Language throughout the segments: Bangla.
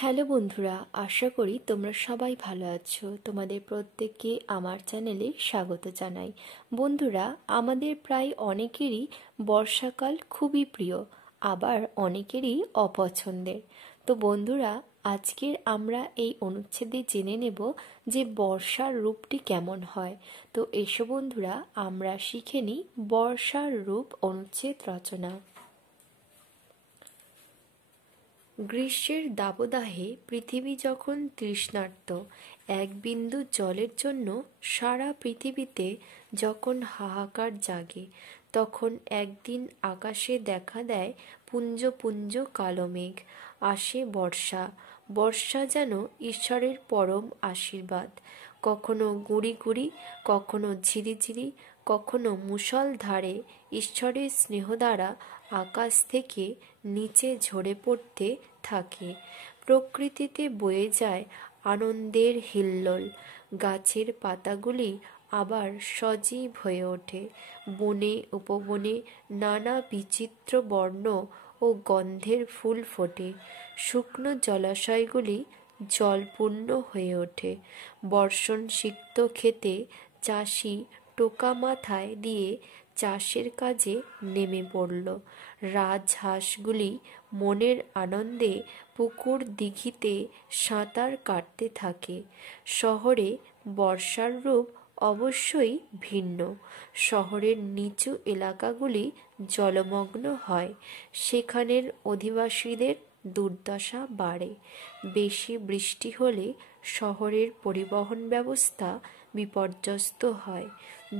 হ্যালো বন্ধুরা, আশা করি তোমরা সবাই ভালো আছো। তোমাদের প্রত্যেককে আমার চ্যানেলে স্বাগত জানাই। বন্ধুরা, আমাদের প্রায় অনেকেরই বর্ষাকাল খুবই প্রিয়, আবার অনেকেরই অপছন্দের। তো বন্ধুরা, আজকের আমরা এই অনুচ্ছেদে জেনে নেব যে বর্ষার রূপটি কেমন হয়। তো এসো বন্ধুরা, আমরা শিখে নিই বর্ষার রূপ অনুচ্ছেদ রচনা। গ্রীষ্মের দাবদাহে পৃথিবী যখন তৃষ্ণার্ত, এক বিন্দু জলের জন্য সারা পৃথিবীতে যখন হাহাকার জাগে, তখন একদিন আকাশে দেখা দেয় পুঞ্জ পুঞ্জ কালো মেঘ। আসে বর্ষা। বর্ষা যেন ঈশ্বরের পরম আশীর্বাদ। কখনো গুঁড়ি গুঁড়ি, কখনো ঝিরিঝিরি, কখনো মুষলধারে ঈশ্বরের স্নেহ দ্বারা আকাশ থেকে নিচে ঝরে পড়তে থাকে। প্রকৃতিতে বয়ে যায় আনন্দের হিল্লোল। গাছের পাতাগুলি আবার সজীব হয়ে ওঠে। বনে উপবনে নানা বিচিত্র বর্ণ ও গন্ধের ফুল ফোটে। শুকনো জলাশয়গুলি জলপূর্ণ হয়ে ওঠে। বর্ষণ সিক্ত ক্ষেতে চাষি টোকা মাথায় দিয়ে চাষের কাজে নেমে পড়ল। রাজহাঁসগুলি মনের আনন্দে পুকুর দিঘিতে সাঁতার কাটতে থাকে। শহরে বর্ষার রূপ অবশ্যই ভিন্ন। শহরের নিচু এলাকাগুলি জলমগ্ন হয়। সেখানের অধিবাসীদের দুর্দশা বাড়ে। বেশি বৃষ্টি হলে শহরের পরিবহন ব্যবস্থা বিপর্যস্ত হয়।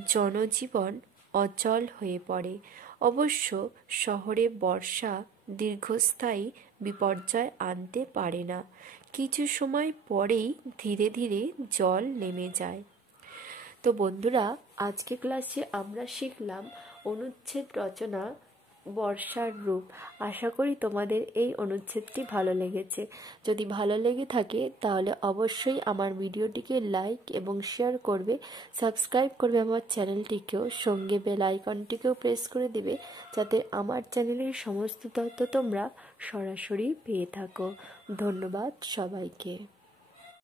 জনজীবন অচল হয়ে পড়ে। অবশ্য শহরে বর্ষা দীর্ঘস্থায়ী বিপর্যয় আনতে পারে না। কিছু সময় পরেই ধীরে ধীরে জল নেমে যায়। তো বন্ধুরা, আজকে ক্লাসে আমরা শিখলাম অনুচ্ছেদ রচনা বর্ষার রূপ। আশা করি তোমাদের এই অনুচ্ছেদটি ভালো লেগেছে। যদি ভালো লেগে থাকে তাহলে অবশ্যই আমার ভিডিওটিকে লাইক এবং শেয়ার করবে, সাবস্ক্রাইব করবে আমার চ্যানেলটিকেও, সঙ্গে বেল আইকনটিকেও প্রেস করে দেবে, যাতে আমার চ্যানেলের সমস্ত তথ্য তোমরা সরাসরি পেয়ে থাকো। ধন্যবাদ সবাইকে।